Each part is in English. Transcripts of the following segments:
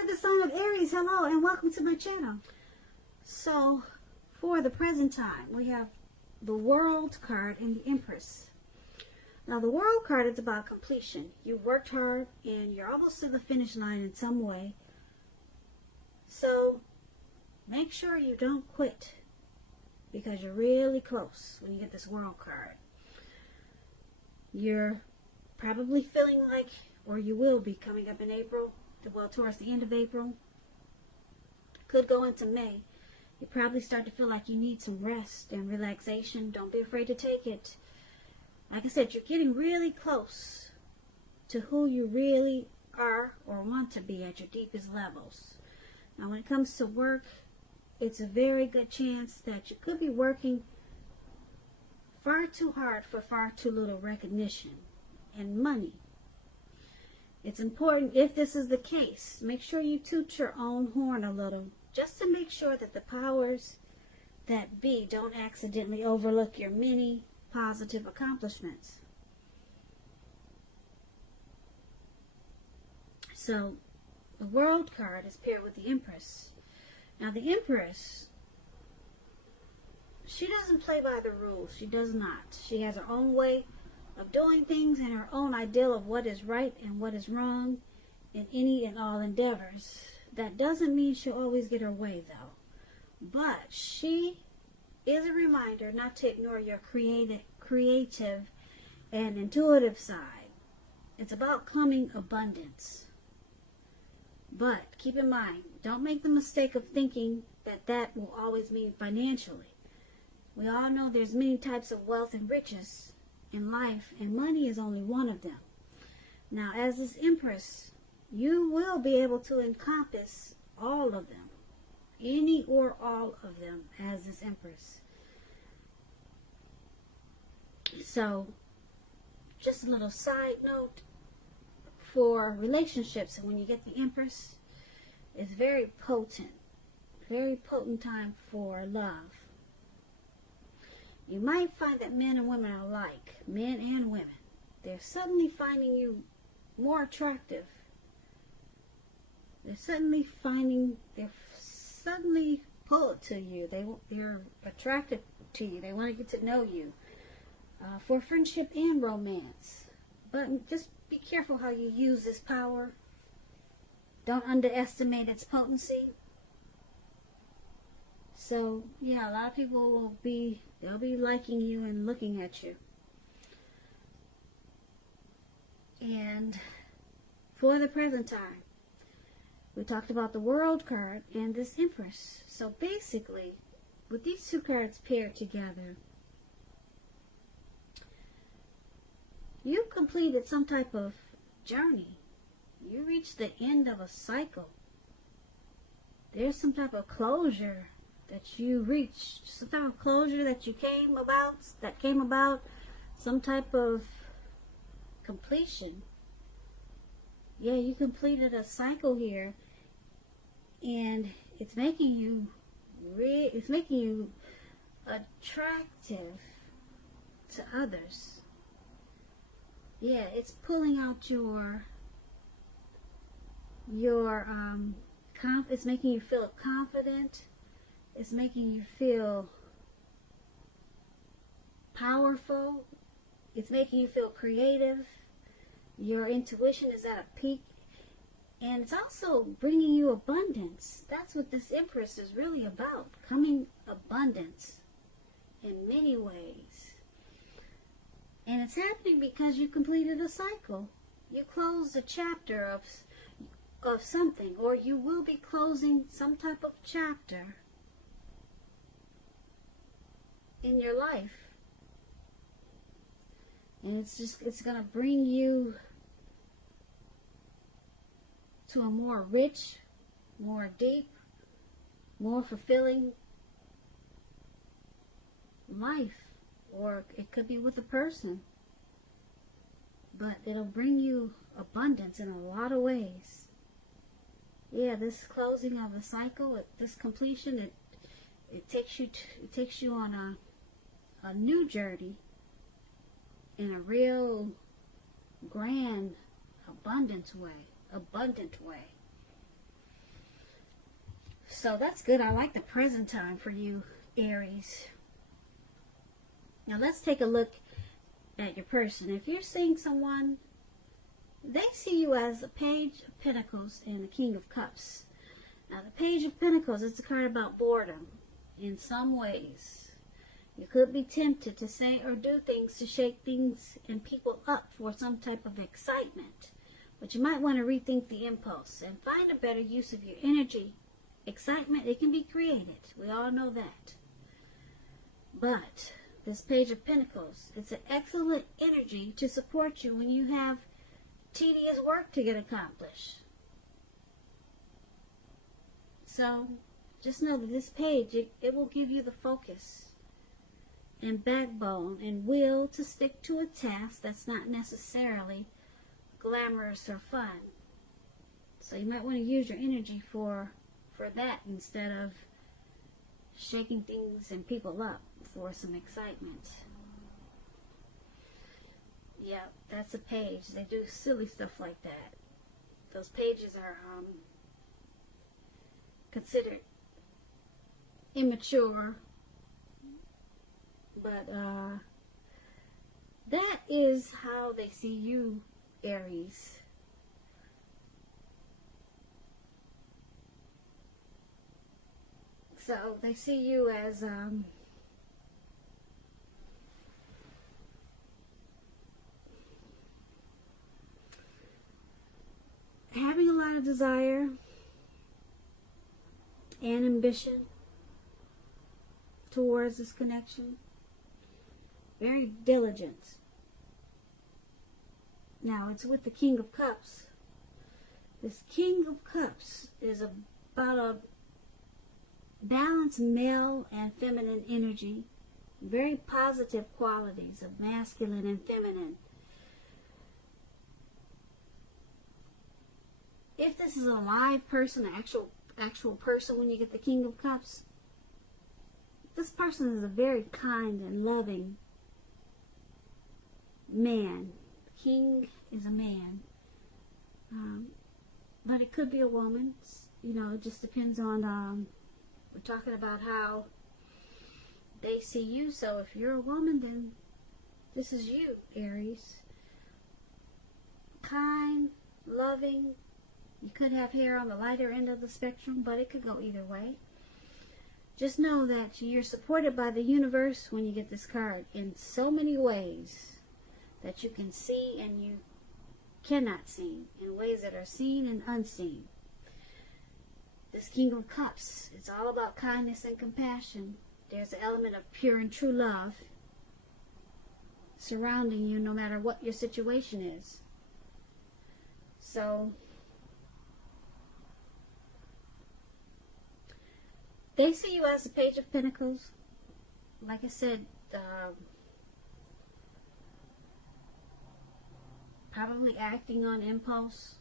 For the sign of Aries, hello and welcome to my channel. So, for the present time, we have the World card and the Empress. Now, the World card is about completion. You worked hard and you're almost to the finish line in some way. So, make sure you don't quit because you're really close when you get this World card. You're probably feeling like, or you will be coming up in April, well, towards the end of April, could go into May. You probably start to feel like you need some rest and relaxation. Don't be afraid to take it. Like I said, you're getting really close to who you really are or want to be at your deepest levels. Now, when it comes to work, it's a very good chance that you could be working far too hard for far too little recognition and money. It's important, if this is the case, make sure you toot your own horn a little, just to make sure that the powers that be don't accidentally overlook your many positive accomplishments. So, the World card is paired with the Empress. Now, the Empress, she doesn't play by the rules. She does not. She has her own way of doing things and her own ideal of what is right and what is wrong in any and all endeavors. That doesn't mean she'll always get her way, though. But she is a reminder not to ignore your creative and intuitive side. It's about coming abundance. But keep in mind, don't make the mistake of thinking that that will always mean financially. We all know there's many types of wealth and riches in life, and money is only one of them. Now, as this Empress, you will be able to encompass all of them, any or all of them, as this Empress. So, just a little side note for relationships, when you get the Empress, it's very potent time for love. You might find that men and women are alike, men and women. They're suddenly finding you more attractive. They're suddenly pulled to you. They're attracted to you. They want to get to know you for friendship and romance. But just be careful how you use this power. Don't underestimate its potency. So, yeah, a lot of people they'll be liking you and looking at you. And for the present time, we talked about the World card and this Empress. So basically, with these two cards paired together, you've completed some type of journey. You reached the end of a cycle. There's some type of closure that you reached, some type of closure that came about, some type of completion. Yeah, you completed a cycle here, and it's making you attractive to others. Yeah, it's pulling out it's making you feel confident. It's making you feel powerful. It's making you feel creative. Your intuition is at a peak. And it's also bringing you abundance. That's what this Empress is really about. Coming abundance in many ways. And it's happening because you completed a cycle. You closed a chapter of something. Or you will be closing some type of chapter in your life. And it's going to bring you to a more rich, more deep, more fulfilling life. Or it could be with a person. But it'll bring you abundance in a lot of ways. Yeah, this closing of the cycle, this completion, it takes you on a new journey in a real grand abundant way. So that's good. I like the present time for you, Aries. Now let's take a look at your person. If you're seeing someone, they see you as the Page of Pentacles and the King of Cups. Now the Page of Pentacles, it's a card about boredom in some ways. You could be tempted to say or do things to shake things and people up for some type of excitement. But you might want to rethink the impulse and find a better use of your energy. Excitement, it can be created. We all know that. But this Page of Pentacles, it's an excellent energy to support you when you have tedious work to get accomplished. So just know that this page, it will give you the focus and backbone and will to stick to a task that's not necessarily glamorous or fun. So you might want to use your energy for that instead of shaking things and people up for some excitement. Yeah, that's a page. They do silly stuff like that. Those pages are considered immature, but that is how they see you, Aries. So they see you as having a lot of desire and ambition towards this connection. Very diligent. Now it's with the King of Cups. This King of Cups is about a balanced male and feminine energy. Very positive qualities of masculine and feminine. If this is a live person, an actual person, when you get the King of Cups, this person is a very kind and loving man. King is a man. But it could be a woman. You know, it just depends on, we're talking about how they see you. So if you're a woman, then this is you, Aries. Kind, loving. You could have hair on the lighter end of the spectrum, but it could go either way. Just know that you're supported by the universe when you get this card in so many ways that you can see and you cannot see, in ways that are seen and unseen. This King of Cups, it's all about kindness and compassion. There's an element of pure and true love surrounding you no matter what your situation is. So they see you as the Page of Pentacles. Like I said, probably acting on impulse.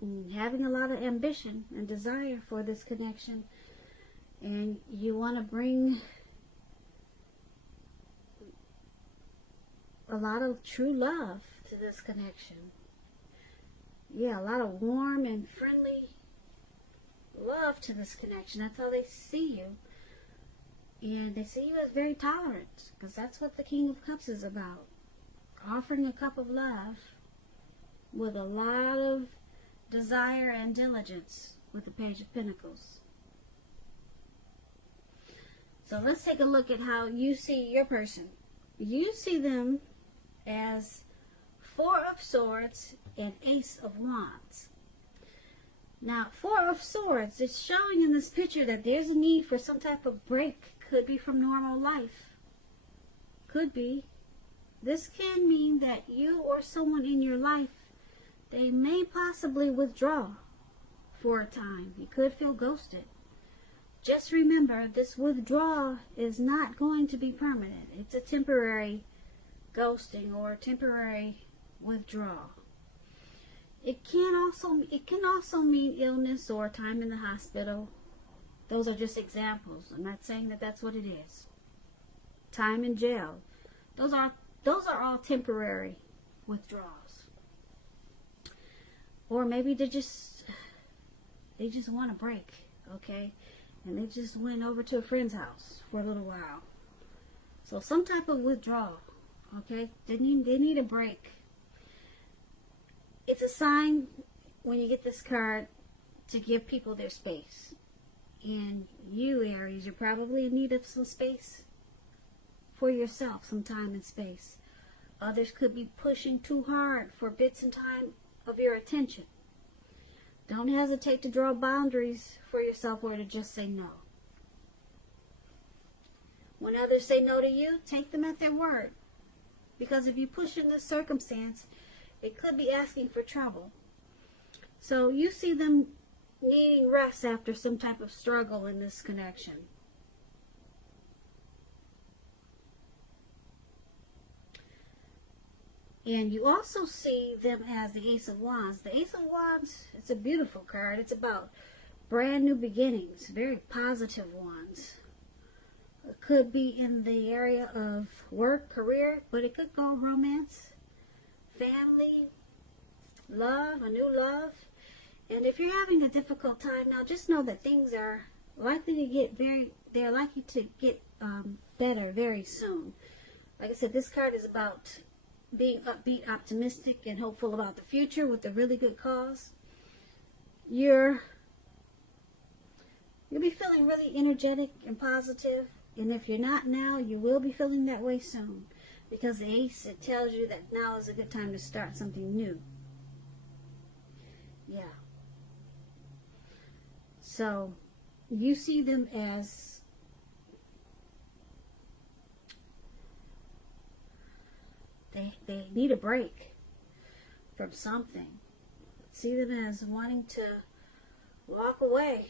And having a lot of ambition and desire for this connection. And you want to bring a lot of true love to this connection. Yeah, a lot of warm and friendly love to this connection. That's how they see you. And they see you as very tolerant, because that's what the King of Cups is about. Offering a cup of love with a lot of desire and diligence with the Page of Pentacles. So let's take a look at how you see your person. You see them as Four of Swords and Ace of Wands. Now, Four of Swords is showing in this picture that there's a need for some type of break. Could be from normal life. Could be. This can mean that you or someone in your life, they may possibly withdraw for a time. You could feel ghosted. Just remember, this withdrawal is not going to be permanent. It's a temporary ghosting or temporary withdrawal. It can also mean illness or time in the hospital. Those are just examples. I'm not saying that that's what it is. Time in jail. Those are all temporary withdrawals. Or maybe they just want a break, okay? And they just went over to a friend's house for a little while. So some type of withdrawal, okay? They need a break. It's a sign when you get this card to give people their space. And you, Aries, you're probably in need of some space for yourself, some time and space. Others could be pushing too hard for bits and time of your attention. Don't hesitate to draw boundaries for yourself or to just say no. When others say no to you, take them at their word. Because if you push in this circumstance, it could be asking for trouble. So you see them needing rest after some type of struggle in this connection. And you also see them as the Ace of Wands. The Ace of Wands, it's a beautiful card. It's about brand new beginnings, very positive ones. It could be in the area of work, career, but it could go romance, family, love, a new love. And if you're having a difficult time now, just know that things are likely to get better very soon. Like I said, this card is about being upbeat, optimistic, and hopeful about the future with a really good cause. You'll be feeling really energetic and positive. And if you're not now, you will be feeling that way soon. Because the Ace, it tells you that now is a good time to start something new. Yeah. So, you see them as they need a break from something. See them as wanting to walk away,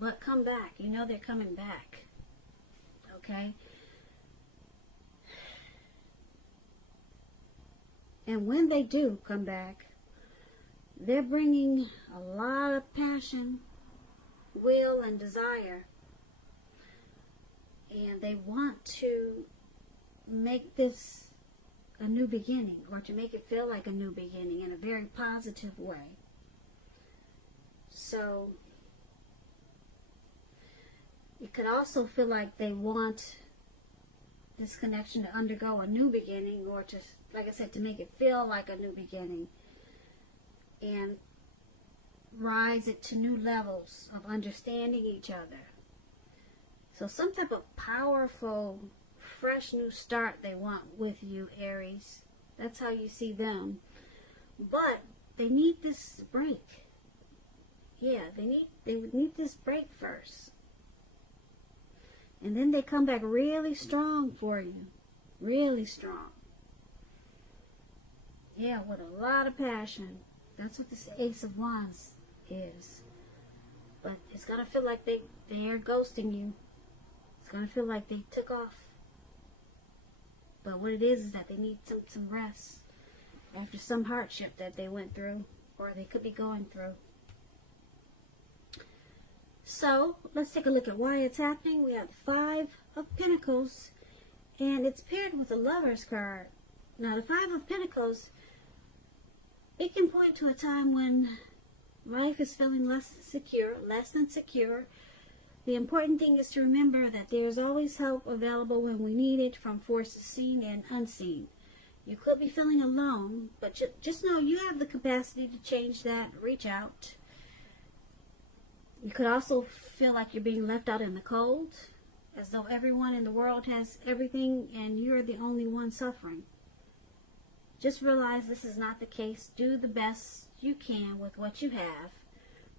but come back. You know they're coming back. Okay? And when they do come back, they're bringing a lot of passion, will, and desire. And they want to make this a new beginning, or to make it feel like a new beginning in a very positive way. So, it could also feel like they want this connection to undergo a new beginning, or to, like I said, to make it feel like a new beginning and rise it to new levels of understanding each other. So some type of powerful, fresh new start they want with you, Aries. That's how you see them. But they need this break. Yeah, they need this break first. And then they come back really strong for you. Really strong. Yeah, with a lot of passion. That's what this Ace of Wands is. But it's going to feel like they are ghosting you. It's going to feel like they took off. But what it is that they need some rest after some hardship that they went through, or they could be going through. So, let's take a look at why it's happening. We have the Five of Pentacles, and it's paired with the Lover's card. Now, the Five of Pentacles, it can point to a time when life is feeling less than secure. The important thing is to remember that there's always help available when we need it, from forces seen and unseen. You could be feeling alone, but just know you have the capacity to change that. Reach out. You could also feel like you're being left out in the cold, as though everyone in the world has everything and you're the only one suffering. Just realize this is not the case. Do the best you can with what you have.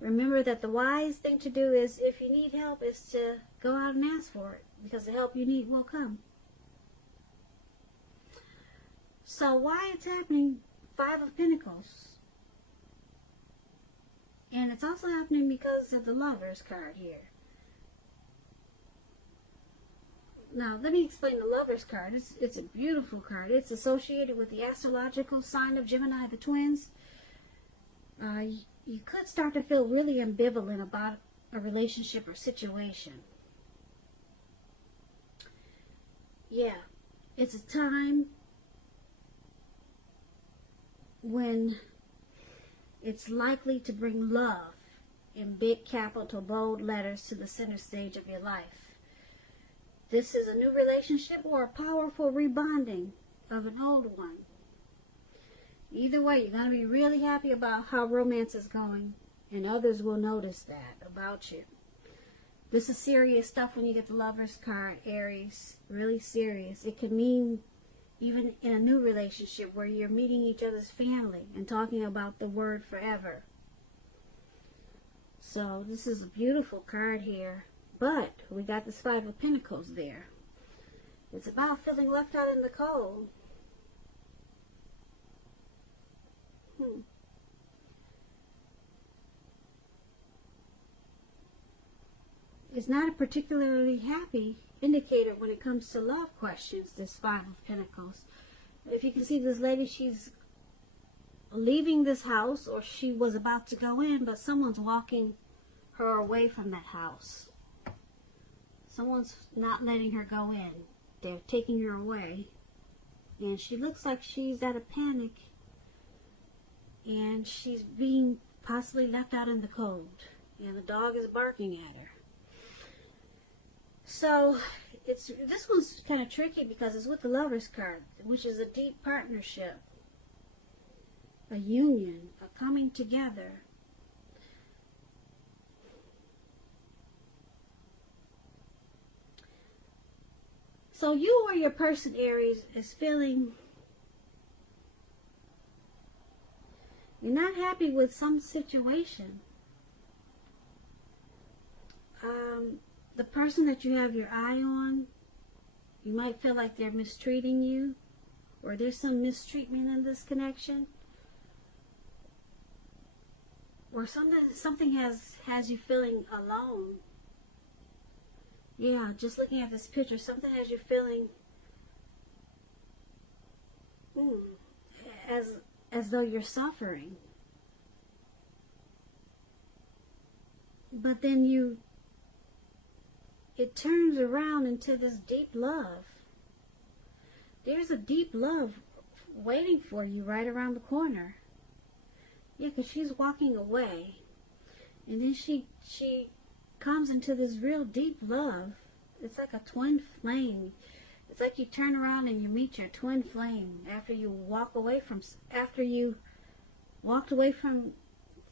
Remember that the wise thing to do is, if you need help, is to go out and ask for it, because the help you need will come. So why it's happening? Five of Pentacles. And it's also happening because of the Lover's card here. Now, let me explain the Lover's card. It's a beautiful card. It's associated with the astrological sign of Gemini, the twins. You could start to feel really ambivalent about a relationship or situation. Yeah, it's a time when it's likely to bring love in big capital bold letters to the center stage of your life. This is a new relationship or a powerful rebonding of an old one. Either way, you're going to be really happy about how romance is going, and others will notice that about you. This is serious stuff when you get the Lover's card, Aries. Really serious. It could mean even in a new relationship where you're meeting each other's family and talking about the word forever. So this is a beautiful card here. But we got this Five of Pentacles there. It's about feeling left out in the cold. It's not a particularly happy indicator when it comes to love questions, this Five of Pentacles. If you can see this lady, she's leaving this house, or she was about to go in, but someone's walking her away from that house. Someone's not letting her go in. They're taking her away. And she looks like she's at a panic. And she's being possibly left out in the cold. And the dog is barking at her. So, this one's kind of tricky because it's with the Lover's card, which is a deep partnership. A union, a coming together. So you or your person, Aries, is feeling you're not happy with some situation. The person that you have your eye on, you might feel like they're mistreating you, or there's some mistreatment in this connection, or something has you feeling alone. Yeah, just looking at this picture, something has you feeling as though you're suffering. But then it turns around into this deep love. There's a deep love waiting for you right around the corner. Yeah, because she's walking away. And then she comes into this real deep love. It's like a twin flame. It's like you turn around and you meet your twin flame after you walked away from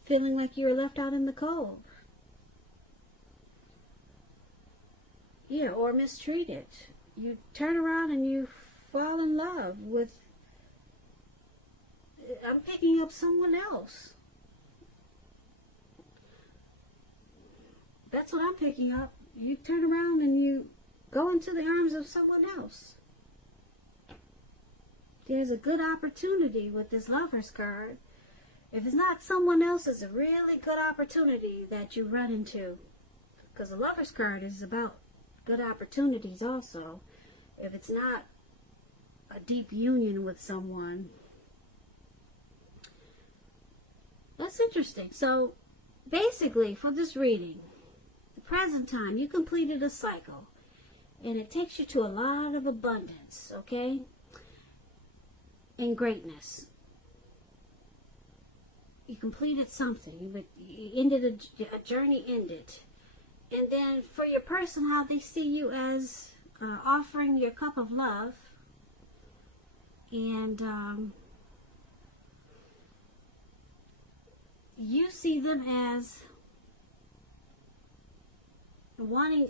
feeling like you were left out in the cold. Yeah, or mistreated. You turn around and you fall in love with, I'm picking up someone else. That's what I'm picking up. You turn around and you go into the arms of someone else. There's a good opportunity with this Lover's card. If it's not someone else, it's a really good opportunity that you run into. Because the Lover's card is about good opportunities also. If it's not a deep union with someone. That's interesting. So, basically, for this reading, present time, you completed a cycle, and it takes you to a lot of abundance, okay, and greatness. You completed something. You ended a journey ended. And then for your person, how they see you as offering your cup of love, and you see them as wanting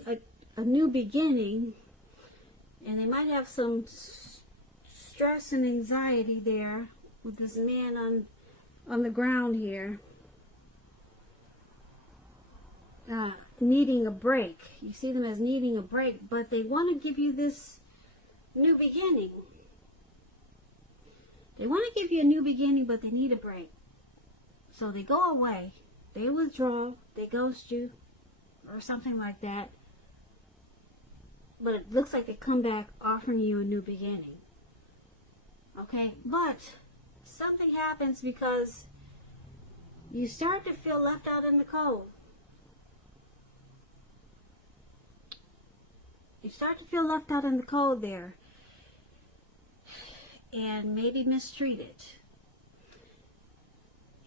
a new beginning, and they might have some stress and anxiety there with this man on the ground here, needing a break. You see them as needing a break, but they want to give you this new beginning. They want to give you a new beginning, but they need a break. So they go away, they withdraw, they ghost you, or something like that. But it looks like they come back offering you a new beginning. Okay, but something happens because you start to feel left out in the cold. You start to feel left out in the cold there. And maybe mistreated.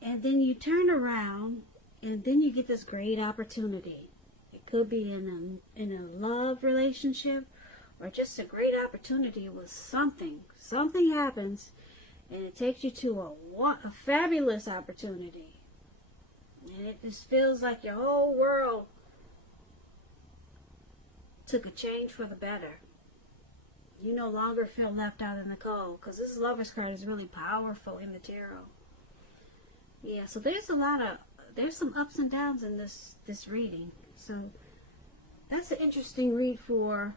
And then you turn around, and then you get this great opportunity. It could be in a love relationship, or just a great opportunity with something. Something happens, and it takes you to a fabulous opportunity. And it just feels like your whole world took a change for the better. You no longer feel left out in the cold, because this Lover's card is really powerful in the tarot. Yeah, so there's some ups and downs in this reading. So that's an interesting read for